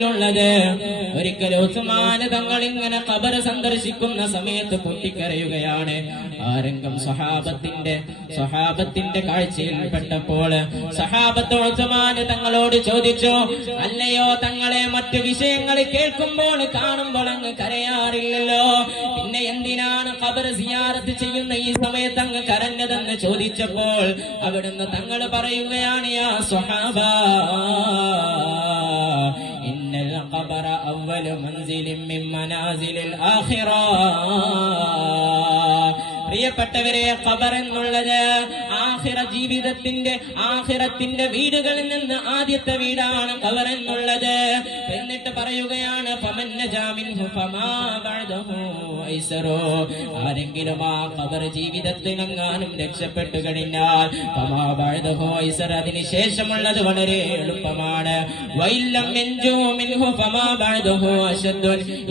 ഉള്ളത്. ഒരിക്കൽ ഉസ്മാന് തങ്ങൾ ഇങ്ങനെ കബർ സന്ദർശിക്കുന്ന സമയത്ത് പൊട്ടിക്കരയുകയാണ്. ആരംഗം രംഗം സഹാബത്തിന്റെ സഹാബത്തിന്റെ കാഴ്ചയിൽ പെട്ടപ്പോൾ സഹാബത്ത് ഉസ്മാന് തങ്ങളോട് ചോദിച്ചു അല്ലയോ തങ്ങളെ മറ്റു വിഷയങ്ങൾ കേൾക്കുമ്പോൾ കാണുമ്പോൾ അങ്ങ് കരയാറില്ലല്ലോ? പിന്നെ എന്തിനാണ് കബർ സിയാറത്ത് ചെയ്യുന്ന ഈ സമയത്ത് അങ്ങ് കരഞ്ഞതെന്ന് ചോദിച്ചപ്പോൾ അവിടുന്ന് തങ്ങൾ പറയുകയാണ് ആ സ്വഹാബ إن القبر أول منزل من منازل الآخرة പ്രിയപ്പെട്ടവരെ ഖബർ എന്നുള്ളത് ആഹിറ ജീവിതത്തിന്റെ ആഹിറത്തിന്റെ വീടുകളിൽ നിന്ന് ആദ്യത്തെ വീടാണ് ഖബർ എന്നുള്ളത് എന്നിട്ട് പറയുകയാണ് ആരെങ്കിലും ആ ഖബർ ജീവിതത്തിലെങ്ങാനും രക്ഷപ്പെട്ടു കഴിഞ്ഞാൽ ഫമാ ബഅദഹു ഐസർ അതിന് ശേഷമുള്ളത് വളരെ എളുപ്പമാണ്.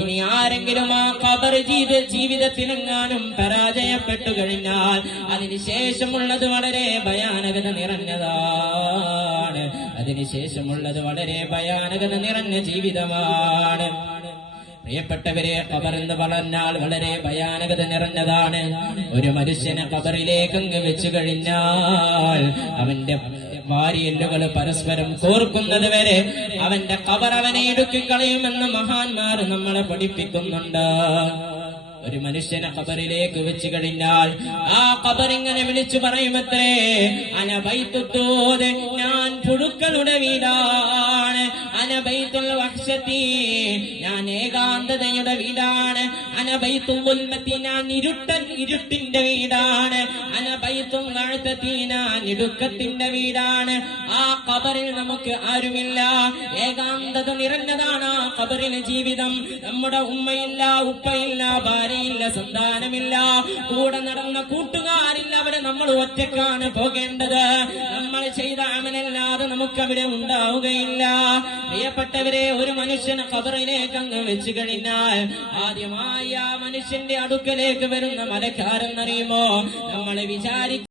ഇനി ആരെങ്കിലും ആ ഖബർ ജീവിത ജീവിതത്തിലെങ്ങാനും പരാജയപ്പെട്ടു കഴിഞ്ഞാൽ അതിനുശേഷമുള്ളത് വളരെ ഭയാനകത നിറഞ്ഞതാണ്. അതിനുശേഷമുള്ളത് വളരെ ഭയാനകത നിറഞ്ഞ ജീവിതമാണ്. പ്രിയപ്പെട്ടവരെ ഖബർ എന്ന് പറഞ്ഞാൽ വളരെ ഭയാനകത നിറഞ്ഞതാണ്. ഒരു മനുഷ്യനെ കബറിലേക്ക് അങ്ങ് വെച്ചു കഴിഞ്ഞാൽ അവന്റെ വാരിയെല്ലുകൾ പരസ്പരം കോർക്കുന്നത് വരെ അവന്റെ ഖബർ അവനെ ഇടുക്കി എടുക്കിക്കളയുമെന്ന് മഹാന്മാർ നമ്മളെ പഠിപ്പിക്കുന്നുണ്ട്. ഒരു മനുഷ്യനെ ഖബറിലേക്ക് വെച്ച് കഴിഞ്ഞാൽ ആ ഖബർ ഇങ്ങനെ വിളിച്ചു പറയുമത്രേ അനബൈത്തുത്തോത് ഞാൻ പുഴുക്കളുടെ വീടാണ്. അനബൈത്തുൽ വഹ്ഷത്തി ഞാൻ ഏകാന്തതയുടെ വീടാണ്. അനബൈത്തുൽ ഉൽമത്തി ഞാൻ ഇരുട്ടൻ ഇരുട്ടിന്റെ വീടാണ്. അനബൈത്തുൽ അഴുത്തത്തി ഞാൻ ഇടുക്കത്തിന്റെ വീടാണ്. ആ ഖബറിൽ നമുക്ക് ആരുമില്ല. ഏകാന്തത നിറഞ്ഞതാണ് ആ കബറിലെ ജീവിതം. നമ്മുടെ ഉമ്മയില്ല ഉപ്പയില്ല ഭാര്യയില്ല സന്താനമില്ല. കൂടെ നടന്ന കൂട്ടുകാരില്ല അവിടെ നമ്മൾ ഒറ്റക്കാണ് പോകേണ്ടത്. നമ്മൾ ചെയ്ത അമലല്ലാതെ നമുക്ക് അവിടെ ഉണ്ടാവുകയില്ല. പ്രിയപ്പെട്ടവരെ ഒരു മനുഷ്യൻ ഖബറിലേക്ക് അങ്ങ് വെച്ച് കഴിഞ്ഞാൽ ആദ്യമായി ആ മനുഷ്യന്റെ അടുക്കലേക്ക് വരുന്ന മലക്കാരെന്നറിയുമോ? നമ്മൾ വിചാരിക്കും